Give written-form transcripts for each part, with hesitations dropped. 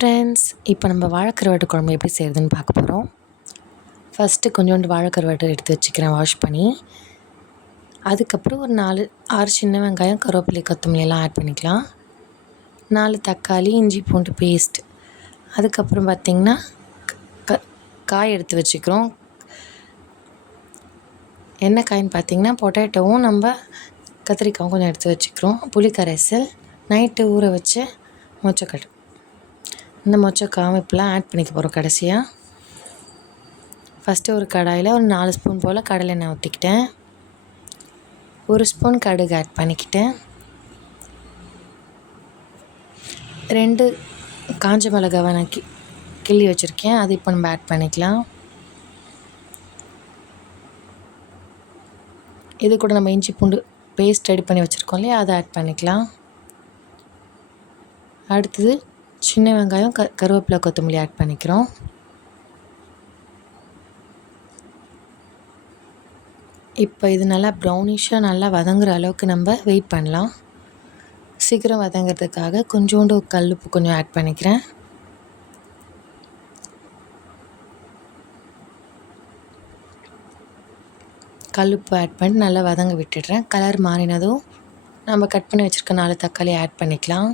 Hi friends, இப்போ நம்ம வாழைக்கருவாட்டு குழம்பு எப்படி செய்கிறதுன்னு பார்க்க போகிறோம். ஃபஸ்ட்டு கொஞ்சோண்டு வாழைக்கருவாட்டு எடுத்து வச்சுக்கிறேன் வாஷ் பண்ணி. அதுக்கப்புறம் ஒரு 4-6 சின்ன வெங்காயம், கருவேப்பிலை, கொத்தமல்லி எல்லாம் ஆட் பண்ணிக்கலாம். 4 தக்காளி, இஞ்சி பூண்டு பேஸ்ட். அதுக்கப்புறம் பார்த்திங்கன்னா காய் எடுத்து வச்சுக்கிறோம். என்ன காயின்னு பார்த்திங்கன்னா பொட்டேட்டோவும் நம்ம கத்திரிக்காயும் கொஞ்சம் எடுத்து வச்சுக்கிறோம். புளி கரைசல், நைட்டு ஊற வச்ச மொச்சக்கடலை. இந்த மொச்சக்காய் இப்போலாம் ஆட் பண்ணிக்க போகிறோம் கடைசியாக. ஃபஸ்ட்டு ஒரு கடாயில் ஒரு 4 ஸ்பூன் போல் கடலை எண்ணெய் ஊற்றிக்கிட்டேன். 1 ஸ்பூன் கடுகு ஆட் பண்ணிக்கிட்டேன். 2 காஞ்ச மிளகாவை நான் கிள்ளி வச்சுருக்கேன், அது இப்போ நம்ம ஆட் பண்ணிக்கலாம். இது கூட நம்ம இஞ்சி பூண்டு பேஸ்ட் ரெடி பண்ணி வச்சுருக்கோம் இல்லையா, அதை ஆட் பண்ணிக்கலாம். அடுத்தது சின்ன வெங்காயம், கருவேப்பிலை, கொத்தமல்லி ஆட் பண்ணிக்கிறோம். இப்போ இது நல்லா ப்ரௌனிஷாக நல்லா வதங்குற அளவுக்கு நம்ம வெயிட் பண்ணலாம். சீக்கிரம் வதங்கிறதுக்காக கொஞ்சோண்டு கல்லுப்பு கொஞ்சம் ஆட் பண்ணிக்கிறேன். கல்லுப்பு ஆட் பண்ணி நல்லா வதங்க விட்டுடுறேன். கலர் மாறினதும் நம்ம கட் பண்ணி வச்சுருக்க 4 தக்காளி ஆட் பண்ணிக்கலாம்.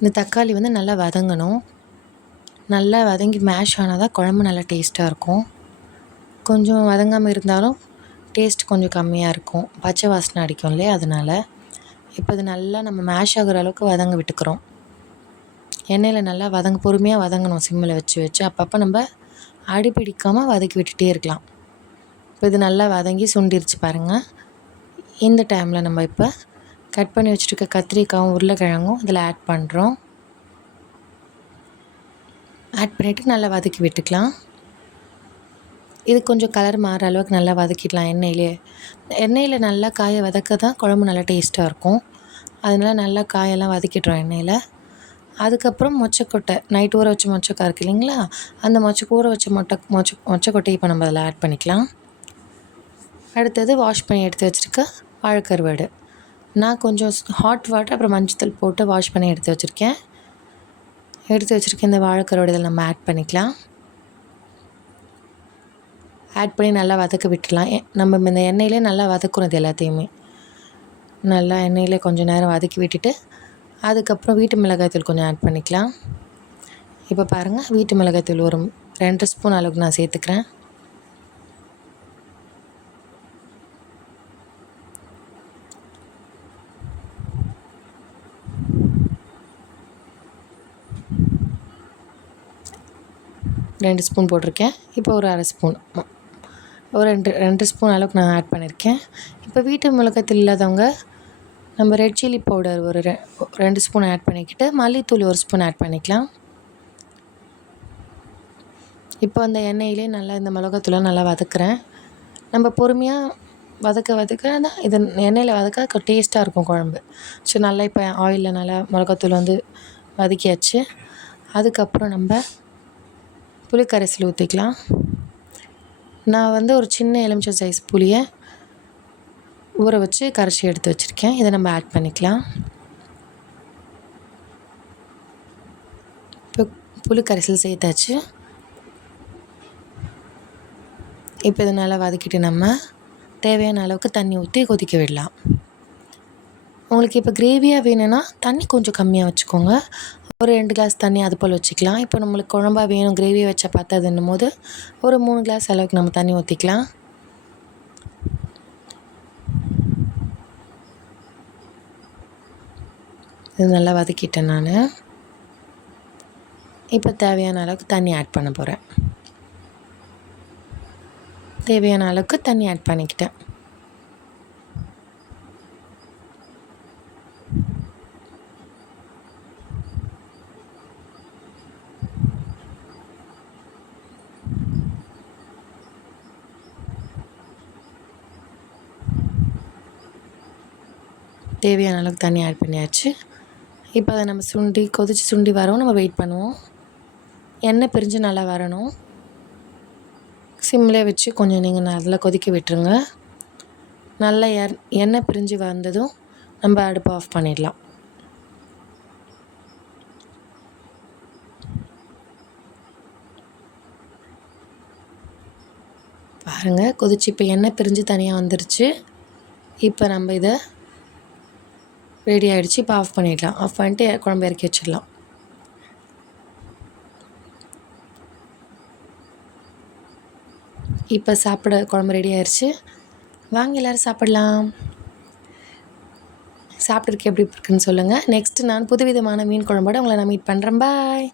இந்த தக்காளி நல்லா வதங்கணும். நல்லா வதங்கி மேஷ் ஆனால் தான் குழம்பு நல்லா டேஸ்ட்டாக இருக்கும். கொஞ்சம் வதங்காமல் இருந்தாலும் டேஸ்ட் கொஞ்சம் கம்மியாக இருக்கும், பச்சை வாசனை அடிக்கும் இல்லையா, அதனால். இப்போ இது நல்லா நம்ம மேஷ் ஆகிற அளவுக்கு வதங்க விட்டுக்கிறோம். எண்ணெயில் நல்லா பொறுமையாக வதங்கணும். சிம்மில் வச்சு அப்பப்போ நம்ம அடி பிடிக்காமல் வதக்கி விட்டுட்டே இருக்கலாம். இப்போ இது நல்லா வதங்கி சுண்டிருச்சு பாருங்கள். இந்த டைமில் நம்ம இப்போ கட் பண்ணி வச்சுருக்க கத்திரிக்காயும் உருளைக்கிழங்கும் இதில் ஆட் பண்ணுறோம். ஆட் பண்ணிவிட்டு நல்லா வதக்கி விட்டுக்கலாம். இது கொஞ்சம் கலர் மாற அளவுக்கு நல்லா வதக்கிடலாம் எண்ணெயில் நல்லா காயை வதக்க தான் குழம்பு நல்லா டேஸ்ட்டாக இருக்கும். அதனால் நல்லா காயெல்லாம் வதக்கிடுறோம் எண்ணெயில். அதுக்கப்புறம் மொச்சக்கொட்டை, நைட் ஊற வச்ச மொச்சக்காய் இருக்குது இல்லைங்களா, அந்த ஊற வச்ச மொச்சக்கொட்டையை இப்போ நம்ம அதில் ஆட் பண்ணிக்கலாம். அடுத்தது வாஷ் பண்ணி எடுத்து வச்சுருக்க வாழைக்கருவாடு. நான் கொஞ்சம் ஹாட் வாட்டர் அப்புறம் மஞ்சள் போட்டு வாஷ் பண்ணி எடுத்து வச்சுருக்கேன். இந்த வாழைக்கருவாடு இதில் நம்ம ஆட் பண்ணிக்கலாம். ஆட் பண்ணி நல்லா வதக்க விட்டுடலாம். நம்ம இந்த எண்ணெயிலே நல்லா வதக்கணும். இது எல்லாத்தையுமே நல்லா எண்ணெயில் கொஞ்சம் நேரம் வதக்கி விட்டுட்டு அதுக்கப்புறம் வீட்டு மிளகாய்த்தூள் கொஞ்சம் ஆட் பண்ணிக்கலாம். இப்போ பாருங்கள், வீட்டு மிளகாய்த்தூள் ஒரு 2 ஸ்பூன் அளவுக்கு நான் சேர்த்துக்கிறேன். ரெண்டு ஸ்பூன் போட்டிருக்கேன். இப்போ ஒரு 1/2 ஸ்பூன், ஒரு 2 ஸ்பூன் அளவுக்கு நான் ஆட் பண்ணியிருக்கேன். இப்போ வீட்டு மிளகாய்த்தூள் இல்லாதவங்க நம்ம ரெட் சில்லி பவுடர் ஒரு 2 ஸ்பூன் ஆட் பண்ணிக்கிட்டு மல்லித்தூள் 1 ஸ்பூன் ஆட் பண்ணிக்கலாம். இப்போ அந்த எண்ணெயிலே நல்லா இந்த மிளகாத்தூளை நல்லா வதக்குறேன். நம்ம பொறுமையாக வதக்க தான் இது எண்ணெயில் வதக்க டேஸ்ட்டாக இருக்கும் குழம்பு. ஸோ நல்லா இப்போ ஆயிலில் நல்லா மிளகாத்தூள் வதக்கியாச்சு. அதுக்கப்புறம் நம்ம புளி கரைசல் ஊற்றிக்கலாம். நான் ஒரு சின்ன எலுமிச்சை சைஸ் புளியை ஊற வச்சு கரைச்சி எடுத்து வச்சுருக்கேன். இதை நம்ம ஆட் பண்ணிக்கலாம். இப்போ புளி கரைசல் சேர்த்தாச்சு. இப்போ இதை நல்லா வதக்கிட்டு நம்ம தேவையான அளவுக்கு தண்ணி ஊற்றி கொதிக்க விடலாம். உங்களுக்கு இப்போ கிரேவியாக வேணும்னா தண்ணி கொஞ்சம் கம்மியாக வச்சுக்கோங்க. ஒரு 2 கிளாஸ் தண்ணி அது போல் வச்சுக்கலாம். இப்போ நம்மளுக்கு குழம்பா வேணும், கிரேவியை வச்சா பத்தாதுன்னும் போது ஒரு 3 கிளாஸ் அளவுக்கு நம்ம தண்ணி ஊற்றிக்கலாம். இது நல்லா வதக்கிட்டேன் நான். இப்போ தேவையான அளவுக்கு தண்ணி ஆட் பண்ண போகிறேன். தேவையான அளவுக்கு தண்ணி ஆட் பண்ணிக்கிட்டேன். தேவையான அளவுக்கு தண்ணி ஆட் பண்ணியாச்சு. இப்போ அதை நம்ம கொதித்து சுண்டி வரோம். நம்ம வெயிட் பண்ணுவோம். எண்ணெய் பிரிஞ்சு நல்லா வரணும். சிம்மில் வச்சு கொஞ்சம் நீங்கள் நல்லா கொதிக்க விட்டுருங்க. நல்லா எண்ணெய் பிரிஞ்சு வந்ததும் நம்ம அடுப்பை ஆஃப் பண்ணிடலாம். பாருங்கள் கொதிச்சு இப்போ எண்ணெய் பிரிஞ்சு தனியாக வந்துருச்சு. இப்போ நம்ம இதை ரெடி ஆகிடுச்சு. இப்போ ஆஃப் பண்ணிடலாம். ஆஃப் பண்ணிட்டு குழம்பு இறக்கி வச்சிடலாம். இப்போ சாப்பிட குழம்பு ரெடி ஆயிடுச்சு. வாங்க எல்லோரும் சாப்பிடலாம். சாப்பிட்றதுக்கு எப்படி இருக்குன்னு சொல்லுங்கள். நெக்ஸ்ட்டு நான் புதுவிதமான மீன் குழம்போடு உங்களை நான் மீட் பண்ணுறேன். பாய்.